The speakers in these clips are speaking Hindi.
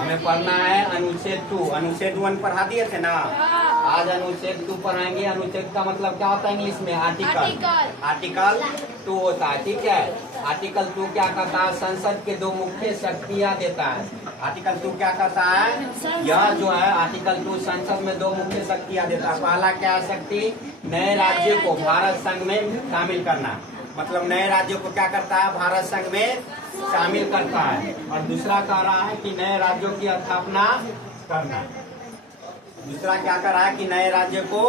हमें पढ़ना है अनुच्छेद 2। अनुच्छेद 1 पढ़ा दिए थे ना, आज अनुच्छेद 2 पढ़ाएंगे। अनुच्छेद का मतलब क्या होता है इंग्लिश में? आर्टिकल। आर्टिकल 2 होता है, ठीक है। आर्टिकल 2 क्या कहता है? संसद के दो मुख्य शक्तियाँ देता है। आर्टिकल 2 क्या कहता है? यह जो है आर्टिकल 2 संसद में दो मुख्य शक्तियाँ देता है। पहला क्या शक्ति? नए राज्य को भारत संघ में शामिल करना, मतलब नए राज्यों को क्या करता है? भारत संघ में शामिल करता है। और दूसरा कह रहा है कि नए राज्यों की स्थापना करना। दूसरा क्या कर रहा है कि नए राज्य को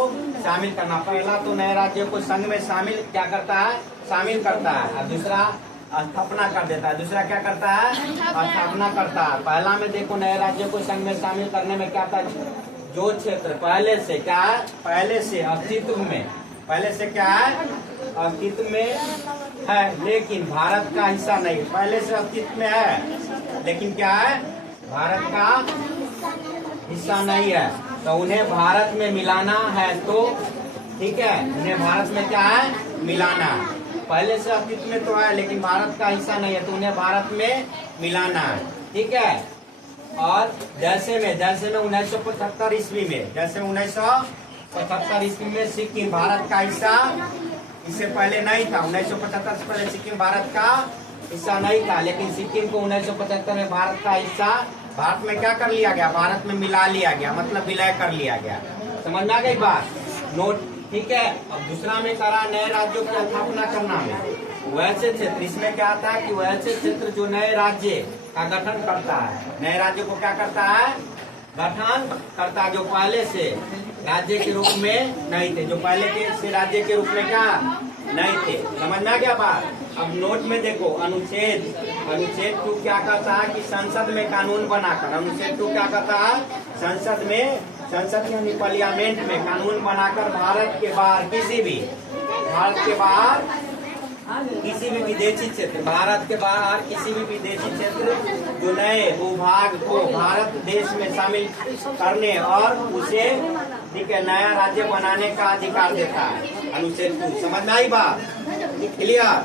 शामिल करना। पहला तो नए राज्यों को संघ में शामिल क्या करता है? शामिल करता है। और दूसरा स्थापना कर देता है। दूसरा क्या करता है? स्थापना करता है। पहला में देखो, नए राज्यों को संघ में शामिल करने में क्या था? जो क्षेत्र पहले से क्या है? पहले से अस्तित्व में, पहले से क्या है? अस्तित्व में है लेकिन भारत का हिस्सा नहीं। पहले से अस्तित्व में है लेकिन क्या है? भारत का हिस्सा नहीं है, तो उन्हें भारत में मिलाना है। तो ठीक है, उन्हें भारत में क्या है? मिलाना। पहले से अस्तित्व में तो है लेकिन भारत का हिस्सा नहीं है, तो उन्हें भारत में मिलाना है, ठीक है। और जैसे में 1975 ईस्वी में, जैसे 1975 ईस्वी में सिक्किम भारत का हिस्सा इससे पहले नहीं था। 1975 से पहले सिक्किम भारत का हिस्सा नहीं था, लेकिन सिक्किम को 1975 में भारत का हिस्सा, भारत में क्या कर लिया गया? भारत में मिला लिया गया, मतलब विलय कर लिया गया। समझ में आ गई बात? नोट, ठीक है। अब दूसरा में करा नए राज्यों की स्थापना करना में वैसे क्षेत्र, इसमें क्या आता है कि वैसे क्षेत्र जो नए राज्य का गठन करता है, नए राज्य को क्या करता है? गठन करता है, जो पहले से राज्य के रूप में नहीं थे, जो पहले के से राज्य के रूप में क्या नहीं थे। समझ में आ गया बात? अब नोट में देखो, अनुच्छेद 2 क्या कहता है कि संसद में कानून बनाकर, अनुच्छेद 2 क्या कहता है? संसद यानी पार्लियामेंट में कानून बनाकर भारत के बाहर किसी भी विदेशी क्षेत्र, भारत के बाहर किसी भी विदेशी क्षेत्र जो नए भूभाग को भारत देश में शामिल करने और उसे ठीक है नया राज्य बनाने का अधिकार देता है। अनुच्छेद 2 समझ में आई बात? क्लियर?